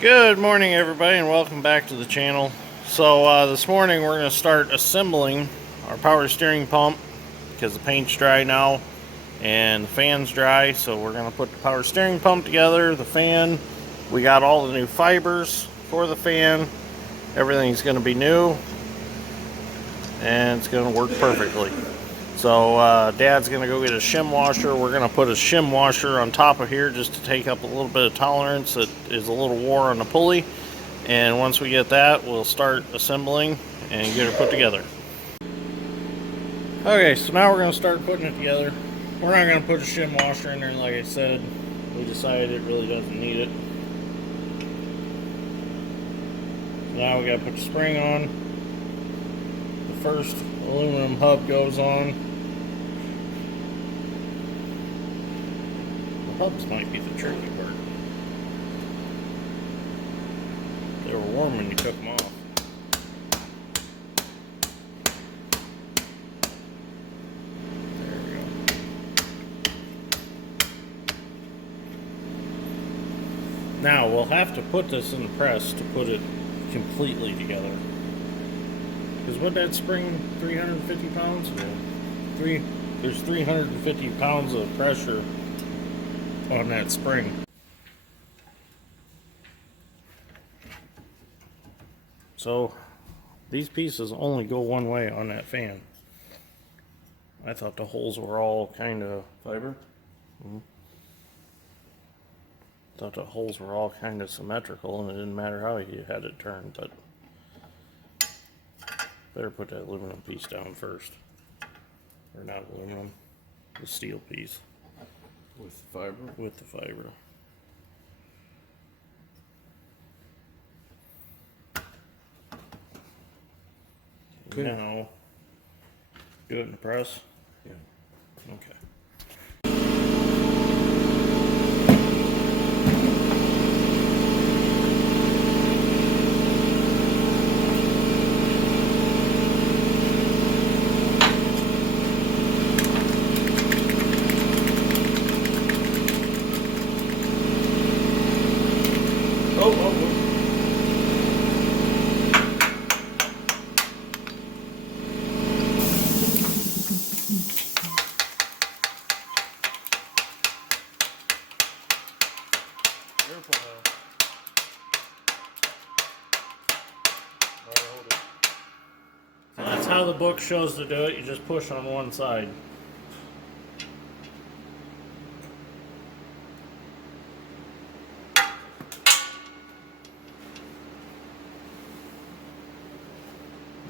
Good morning, everybody, and welcome back to the channel. So this morning we're going to start assembling our power steering pump because the paint's dry now and the fan's dry. So we're going to put the power steering pump together, the fan. We got all the new fibers for the fan. Everything's going to be new and it's going to work perfectly. So Dad's going to go get a shim washer. We're going to put a shim washer on top of here just to take up a little bit of tolerance that is a little wore on the pulley. And once we get that, we'll start assembling and get her put together. Okay, so now we're going to start putting it together. We're not going to put a shim washer in there, like I said. We decided it really doesn't need it. Now we got to put the spring on. The first aluminum hub goes on. Hubs might be the tricky part. They were warm when you took them off. There we go. Now we'll have to put this in the press to put it completely together. Because what that spring, 350 pounds? Yeah. There's 350 pounds of pressure on that spring. So these pieces only go one way on that fan. I thought the holes were all kind of fiber. Thought the holes were all kind of symmetrical and it didn't matter how you had it turned, but better put that aluminum piece down first. Or not aluminum, the steel piece. With the fiber? With the fiber. Okay. Now, do it in the press? Yeah. Okay. That's how the book shows to do it. You just push on one side.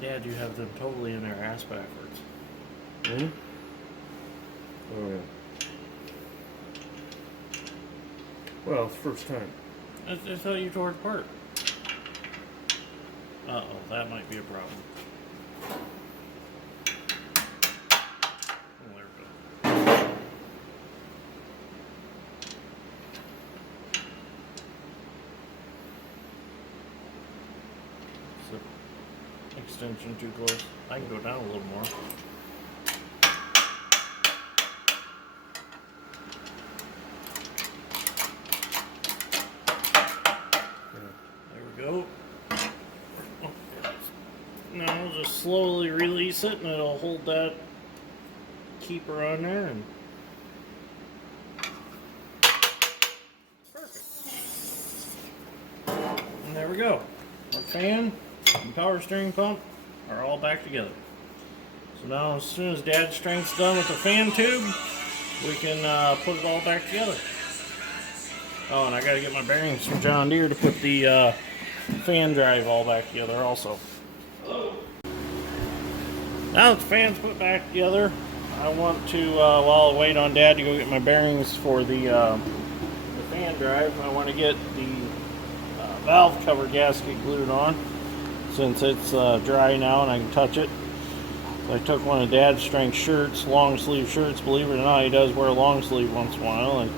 Dad, you have them totally in their ass backwards. Mm-hmm. Oh yeah. Well, it's the first time. I thought you tore it apart. Uh-oh, that might be a problem. Oh, there we go. So, extension too close. I can go down a little more. Go. Now we'll just slowly release it and it'll hold that keeper on there and perfect. And there we go. Our fan and power steering pump are all back together. So now as soon as Dad's strength's done with the fan tube, we can put it all back together. Oh, and I gotta get my bearings from John Deere to put the fan drive all back together also. Now that the fan's put back together, I want to, while I wait on Dad to go get my bearings for the fan drive, I want to get the valve cover gasket glued on since it's dry now and I can touch it. So I took one of Dad's strength shirts, long sleeve shirts, believe it or not, he does wear a long sleeve once in a while, and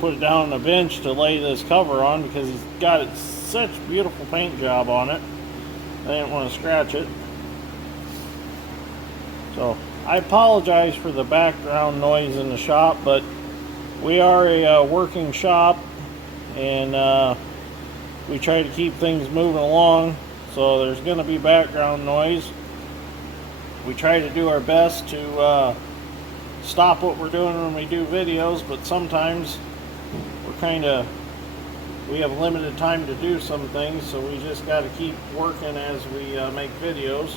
put it down on a bench to lay this cover on because he's got such a beautiful paint job on it. I didn't want to scratch it. So I apologize for the background noise in the shop, but we are a working shop and we try to keep things moving along, so there's going to be background noise. We try to do our best to stop what we're doing when we do videos, but sometimes we have limited time to do some things, so we just got to keep working as we make videos.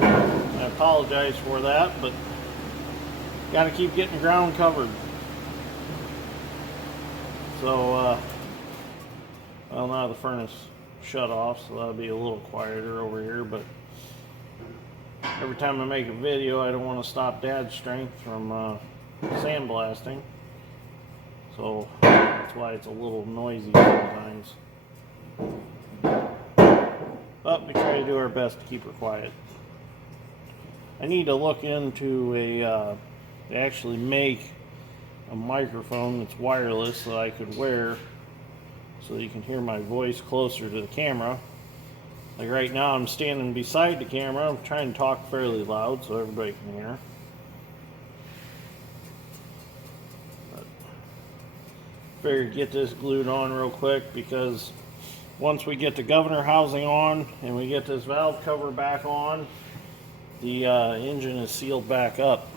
I apologize for that, but got to keep getting the ground covered. So, well, now the furnace shut off, so that'll be a little quieter over here, but every time I make a video, I don't want to stop Dad's strength from sandblasting. So that's why it's a little noisy sometimes. But we try to do our best to keep her quiet. I need to look into they actually make a microphone that's wireless that I could wear so that you can hear my voice closer to the camera. Like right now I'm standing beside the camera, I'm trying to talk fairly loud so everybody can hear. But figured get this glued on real quick, because once we get the governor housing on and we get this valve cover back on, the engine is sealed back up.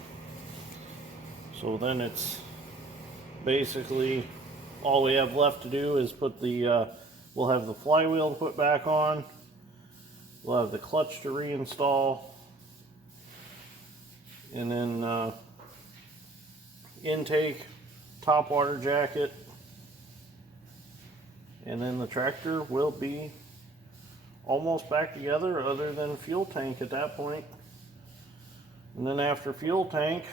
So then it's basically all we have left to do is put the we'll have the flywheel put back on, we'll have the clutch to reinstall, and then intake, top water jacket, and then the tractor will be almost back together other than fuel tank at that point. And then after fuel tank,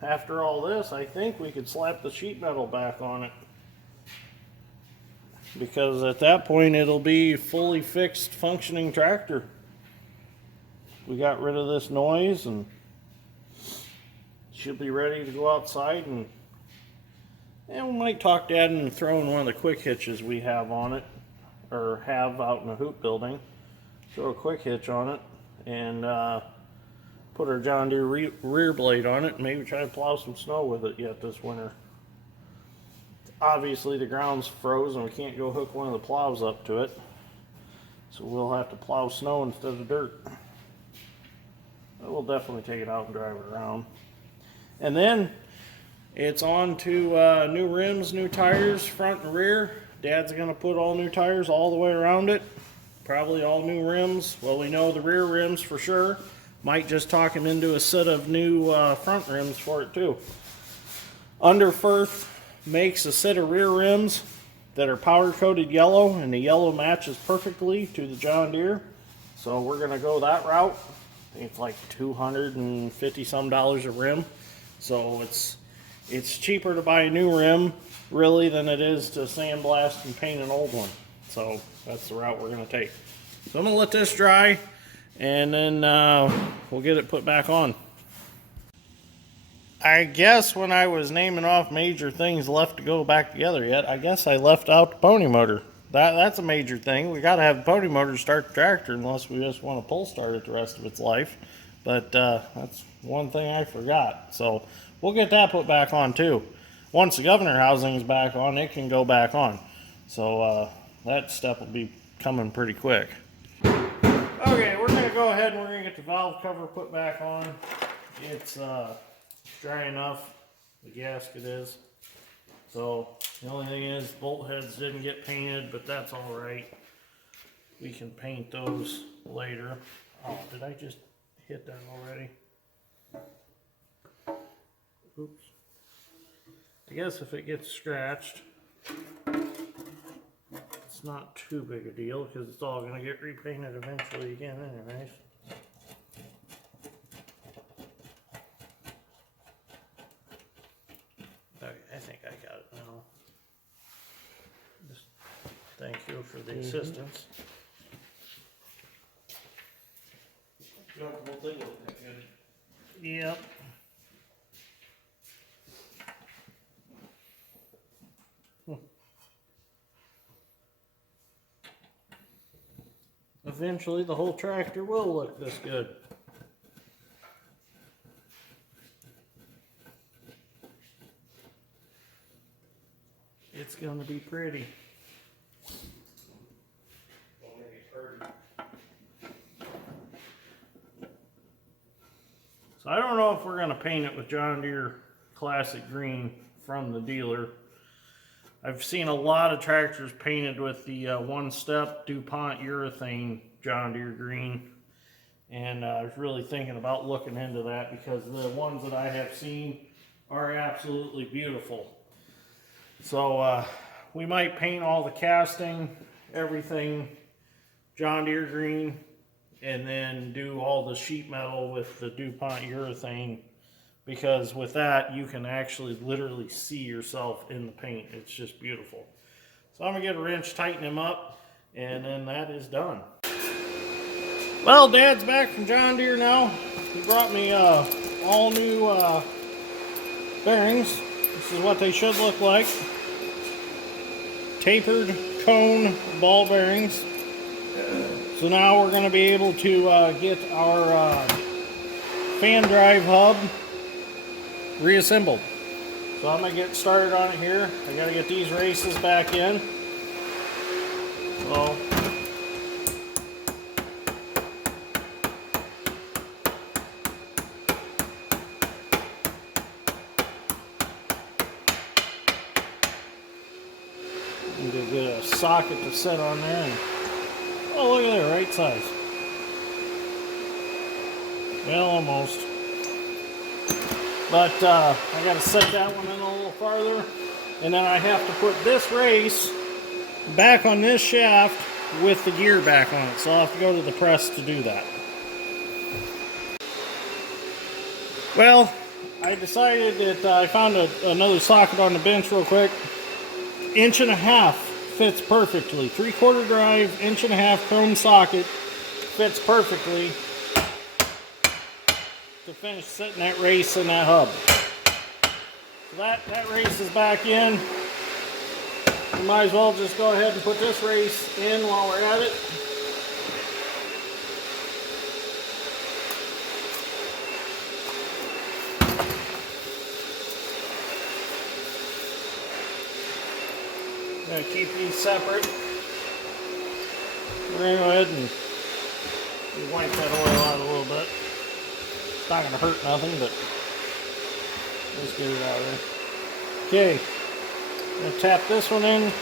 after all this, I think we could slap the sheet metal back on it, because at that point it'll be fully fixed functioning tractor. We got rid of this noise and should be ready to go outside, and we might talk Dad into throwing one of the quick hitches we have on it, or have out in the hoop building. Throw a quick hitch on it and put our John Deere rear blade on it and maybe try to plow some snow with it yet this winter. Obviously the ground's frozen, we can't go hook one of the plows up to it, so we'll have to plow snow instead of dirt. But we'll definitely take it out and drive it around. And then it's on to new rims, new tires, front and rear. Dad's gonna put all new tires all the way around it. Probably all new rims. Well, we know the rear rims for sure. Might just talk him into a set of new front rims for it too. Underfirth makes a set of rear rims that are powder coated yellow, and the yellow matches perfectly to the John Deere. So we're gonna go that route. I think it's like $250 some a rim. So it's cheaper to buy a new rim really than it is to sandblast and paint an old one. So that's the route we're gonna take. So I'm gonna let this dry, and then we'll get it put back on. I guess when I was naming off major things left to go back together yet, I guess I left out the pony motor. That's a major thing. We got to have the pony motor start the tractor unless we just want to pull start it the rest of its life. But that's one thing I forgot. So we'll get that put back on too. Once the governor housing is back on, it can go back on. So that step will be coming pretty quick. Okay, we're going to go ahead and we're going to get the valve cover put back on. It's dry enough, the gasket is. So the only thing is bolt heads didn't get painted, but that's all right. We can paint those later. Oh, did I just hit that already? Oops. I guess if it gets scratched, it's not too big a deal because it's all going to get repainted eventually again anyways. Okay, I think I got it now. Just thank you for the assistance. Yep. Eventually the whole tractor will look this good. It's going to be pretty. So I don't know if we're going to paint it with John Deere Classic Green from the dealer. I've seen a lot of tractors painted with the one-step DuPont urethane John Deere Green. And I was really thinking about looking into that because the ones that I have seen are absolutely beautiful. So we might paint all the casting, everything John Deere Green, and then do all the sheet metal with the DuPont urethane, because with that you can actually literally see yourself in the paint. It's just beautiful. So I'm gonna get a wrench, tighten him up, and then that is done. Well, Dad's back from John Deere now. He brought me all new bearings. This is what they should look like. Tapered cone ball bearings. So now we're going to be able to get our fan drive hub reassembled. So I'm going to get started on it here. I got to get these races back in. So need to get a socket to set on there. And, oh, look at that, right size. Well, almost. But I got to set that one in a little farther. And then I have to put this race back on this shaft with the gear back on it. So I'll have to go to the press to do that. Well, I decided that I found another socket on the bench real quick. 1.5 inches fits perfectly. 3/4 drive, 1.5 inch chrome socket fits perfectly to finish setting that race in that hub. So that race is back in. We might as well just go ahead and put this race in while we're at it. I'm going to keep these separate. We're going to go ahead and wipe that oil out a little bit. It's not going to hurt nothing, but let's get it out of there. Okay, I'm going to tap this one in.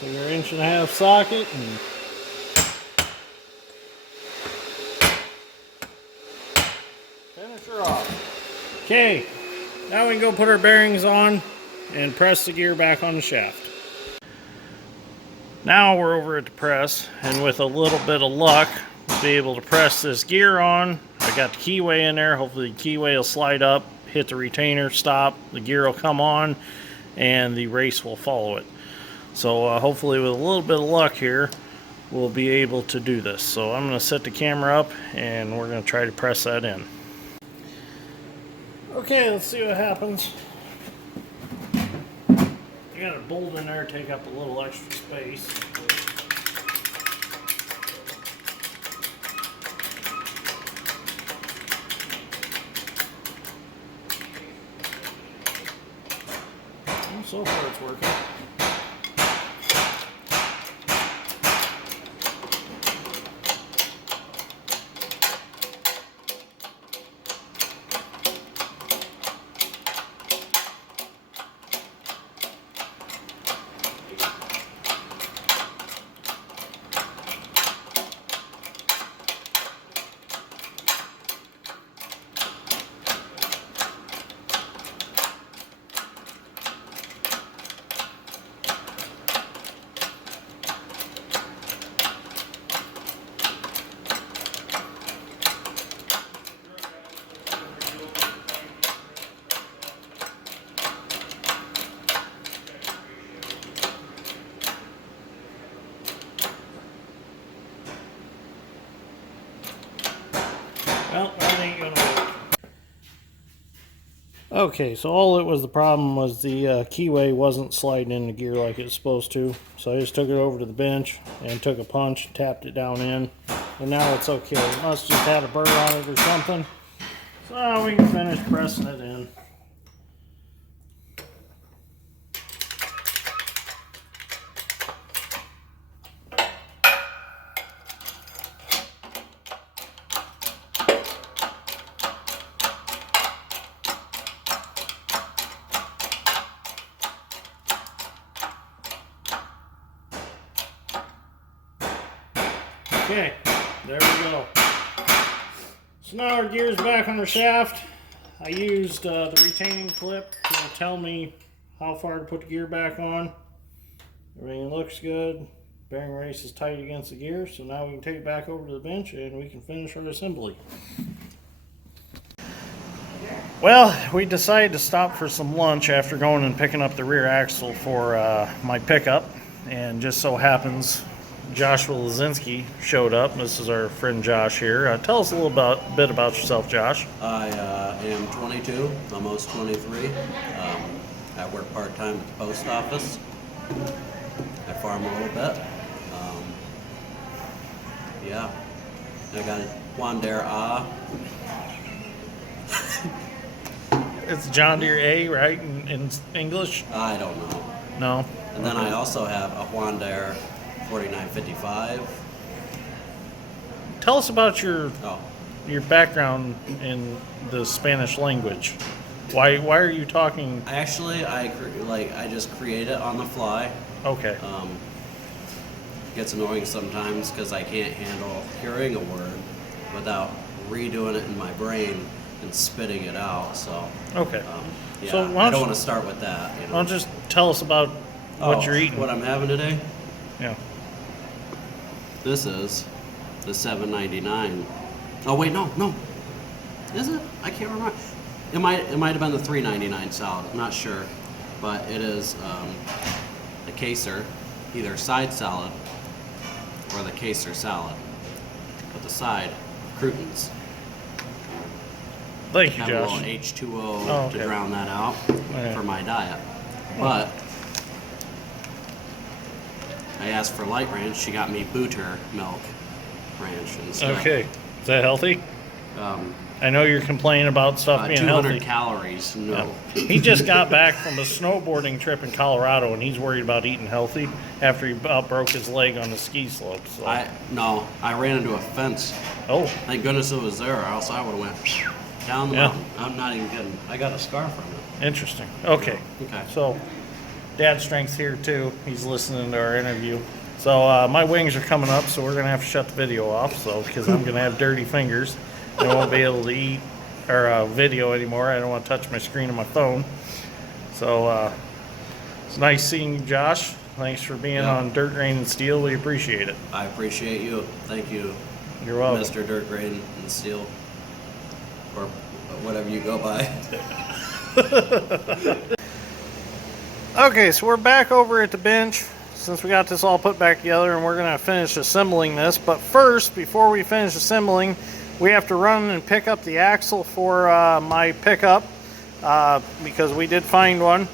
Take our 1.5 inch socket and finish her off. Okay, now we can go put our bearings on and press the gear back on the shaft. Now we're over at the press, and with a little bit of luck, we'll be able to press this gear on. I got the keyway in there. Hopefully the keyway will slide up, hit the retainer, stop, the gear will come on, and the race will follow it. So hopefully with a little bit of luck here, we'll be able to do this. So I'm going to set the camera up and we're going to try to press that in. Okay, let's see what happens. You got a bolt in there to take up a little extra space. And so far it's working. Well, that ain't gonna work. Okay, so all it was, the problem was the keyway wasn't sliding in the gear like it's supposed to. So I just took it over to the bench and took a punch, tapped it down in, and now it's okay. It must just had a burr on it or something. So now we can finish pressing it in. Okay, there we go. So now our gear's back on the shaft. I used the retaining clip to tell me how far to put the gear back on. Everything looks good. Bearing race is tight against the gear, so now we can take it back over to the bench and we can finish our assembly. Well, we decided to stop for some lunch after going and picking up the rear axle for my pickup, and just so happens Joshua Lazinski showed up. This is our friend Josh here. Tell us a little bit about yourself, Josh. I am 22, almost 23. I work part-time at the post office. I farm a little bit. Yeah, I got a Juan Deere A. It's John Deere A, right, in English? I don't know. No? And then I also have a Juan Deere 4955. Tell us about your Oh, background in the Spanish language. Why are you talking? actually, I just create it on the fly. Okay. Gets annoying sometimes because I can't handle hearing a word without redoing it in my brain and spitting it out. So Okay. yeah, So I don't want to start with that. You know? Why don't you just tell us about what you're eating? What I'm having today? Yeah. This is the $7.99. Oh wait, no. Is it? I can't remember. It might have been the $3.99 salad. I'm not sure, but it is the Caesar, either side salad or the Caesar salad. But the side, croutons. Thank you, Have a Josh. little H2O okay. to drown that out Okay. for my diet. But I asked for light ranch. She got me Booter milk ranch instead. Okay. Is that healthy? Um, I know you're complaining about stuff being 200 healthy. calories. No. Yeah. He just got back from a snowboarding trip in Colorado, and he's worried about eating healthy after he about broke his leg on the ski slope. So. I ran into a fence. Oh. Thank goodness it was there, or else I would have went down the mountain. I'm not even kidding. I got a scar from it. Interesting. Okay. Okay. So, Dad Strength's here too. He's listening to our interview. So my wings are coming up, so we're gonna have to shut the video off. So because I'm gonna have dirty fingers, I won't be able to eat or video anymore. I don't want to touch my screen on my phone. So it's nice seeing you, Josh. Thanks for being on Dirt, Rain, and Steel. We appreciate it. I appreciate you. Thank you, You're welcome. Mr. Dirt, Rain, and Steel, or whatever you go by. Okay, so we're back over at the bench since we got this all put back together, and we're going to finish assembling this. But first, before we finish assembling, we have to run and pick up the axle for my pickup because we did find one,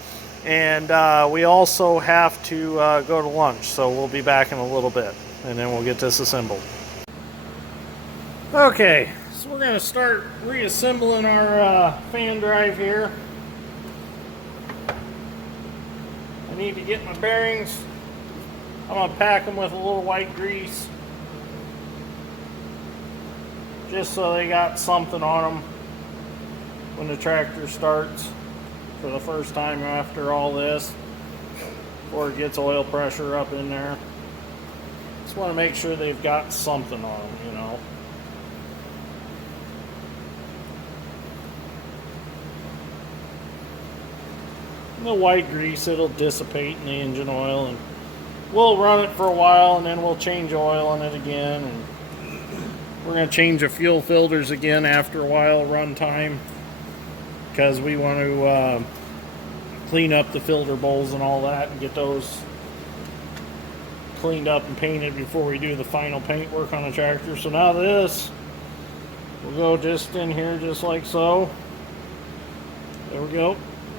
and we also have to go to lunch. So we'll be back in a little bit, and then we'll get this assembled. Okay, so we're going to start reassembling our fan drive here. I need to get my bearings. I'm going to pack them with a little white grease just so they got something on them when the tractor starts for the first time after all this, before it gets oil pressure up in there. Just want to make sure they've got something on them, you know. The white grease, it'll dissipate in the engine oil, and we'll run it for a while, and then we'll change oil on it again, and we're going to change the fuel filters again after a while run time, because we want to clean up the filter bowls and all that and get those cleaned up and painted before we do the final paint work on the tractor. So now this will go just in here just like so. There we go.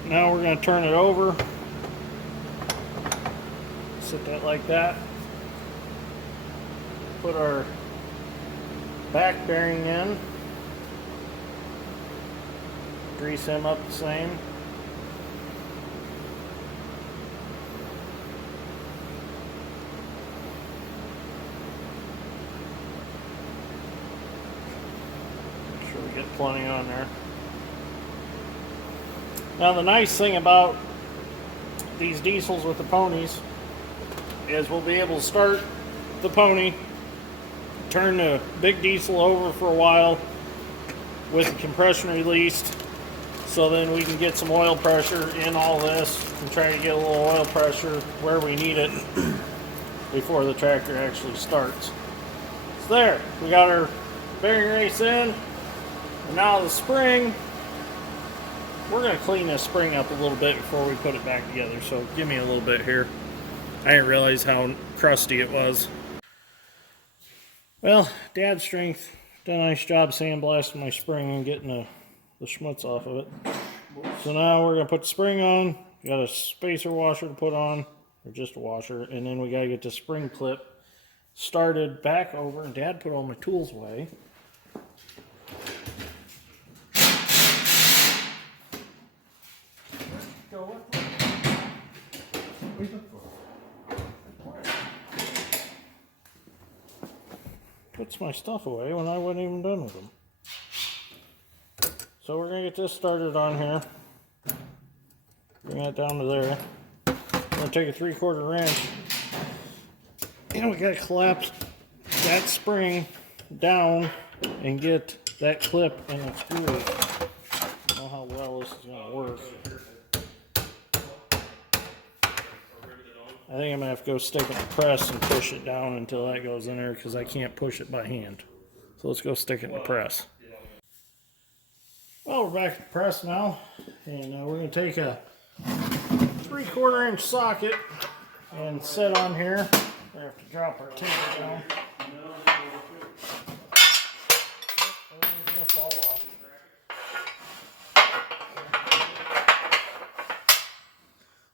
Now we're going to turn it over. Set that like that. Put our back bearing in. Grease him up the same. Make sure we get plenty on there. Now the nice thing about these diesels with the ponies is we'll be able to start the pony, turn the big diesel over for a while with the compression released, so then we can get some oil pressure in all this and try to get a little oil pressure where we need it before the tractor actually starts. So there, we got our bearing race in, and now the spring, we're going to clean this spring up a little bit before we put it back together, so give me a little bit here. I didn't realize how crusty it was. Well, Dad's Strength done a nice job sandblasting my spring and getting the schmutz off of it. So now we're going to put the spring on. Got a spacer washer to put on, or just a washer, and then we got to get the spring clip started back over, and Dad put all my tools away. Puts my stuff away when I wasn't even done with them. So we're going to get this started on here. Bring that down to there. I'm going to take a 3/4 wrench. And we got to collapse that spring down and get that clip in its groove. I don't know how well this is going to work. I think I'm going to have to go stick it in the press and push it down until that goes in there, because I can't push it by hand. So let's go stick it in the press. Well, we're back at the press now, and we're going to take a 3/4 inch socket and set on here. We have to drop our table down. Everything's going to fall off.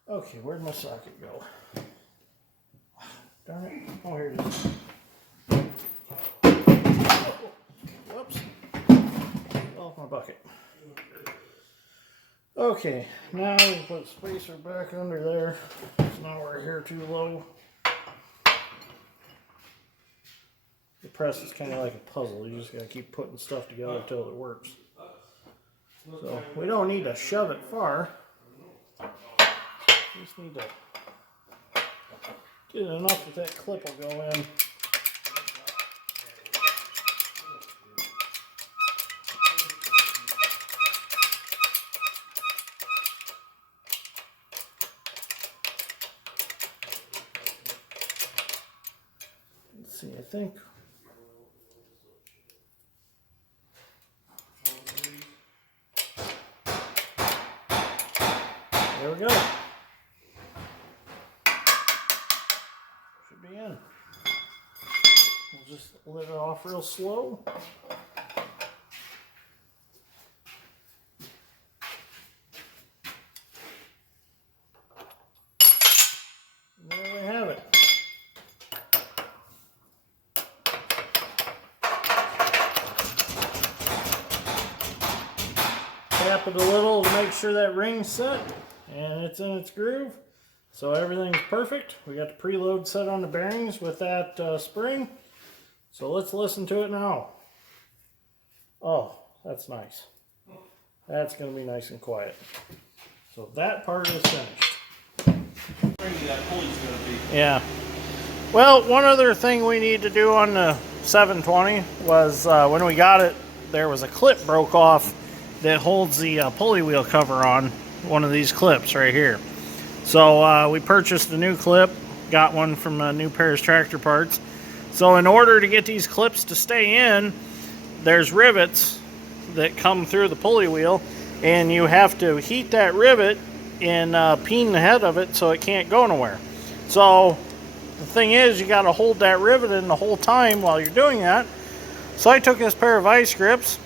Okay, where'd my socket go? Darn it. Oh, here it is. Whoops. Fell off my bucket. Okay, now we can put spacer back under there. So now we're here too low. The press is kind of like a puzzle. You just got to keep putting stuff together until it works. So we don't need to shove it far. We just need to get enough that that clip will go in. Let's see, I think. There we go. Should be in. We'll just let it off real slow. And there we have it. Tap it a little to make sure that ring's set and it's in its groove. So everything's perfect. We got the preload set on the bearings with that spring. So let's listen to it now. Oh, that's nice. That's going to be nice and quiet. So that part is finished. Yeah. Well, one other thing we need to do on the 720 was when we got it, there was a clip broke off that holds the pulley wheel cover on, one of these clips right here. So we purchased a new clip, got one from New Paris Tractor Parts. So in order to get these clips to stay in, there's rivets that come through the pulley wheel, and you have to heat that rivet and peen the head of it so it can't go nowhere. So the thing is, you got to hold that rivet in the whole time while you're doing that. So I took this pair of vice grips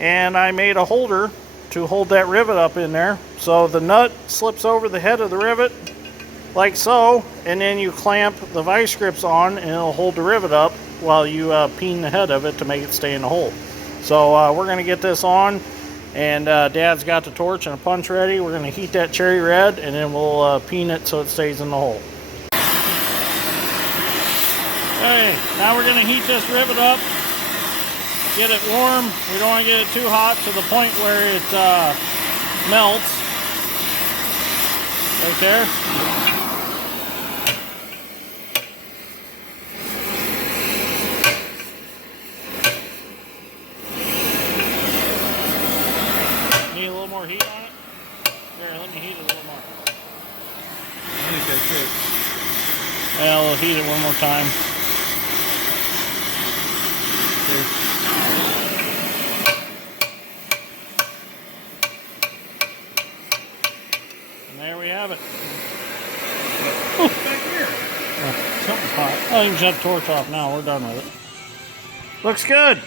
and I made a holder to hold that rivet up in there. So the nut slips over the head of the rivet like so, and then you clamp the vice grips on and it'll hold the rivet up while you peen the head of it to make it stay in the hole. So we're going to get this on And Dad's got the torch and a punch ready. We're going to heat that cherry red, and then we'll peen it so it stays in the hole. Okay, now we're going to heat this rivet up, get it warm. We don't want to get it too hot to the point where it melts. Right there. Need a little more heat on it? Here, let me heat it a little more. I think that's it. Yeah, we'll heat it one more time. And there we have it. Back here. Something's hot. Oh, you can shut the torch off now. We're done with it. Looks good.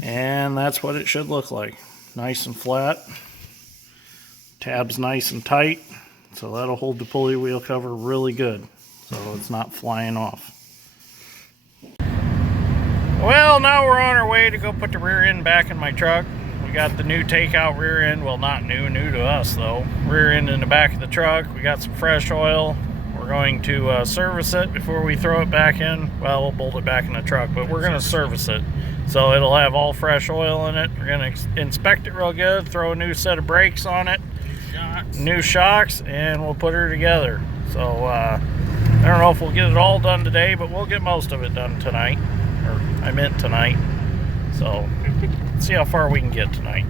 And that's what it should look like. Nice and flat. Tab's nice and tight. So that'll hold the pulley wheel cover really good. So it's not flying off. Well, now we're on our way to go put the rear end back in my truck. We got the new takeout rear end. Well, not new to us though. Rear end in the back of the truck. We got some fresh oil. We're going to service it before we throw it back in. Well, we'll bolt it back in the truck, but we're going to service it. So it'll have all fresh oil in it. We're going to inspect it real good, throw a new set of brakes on it, new shocks, and we'll put her together. So I don't know if we'll get it all done today, but we'll get most of it done tonight. Or I meant tonight. So see how far we can get tonight.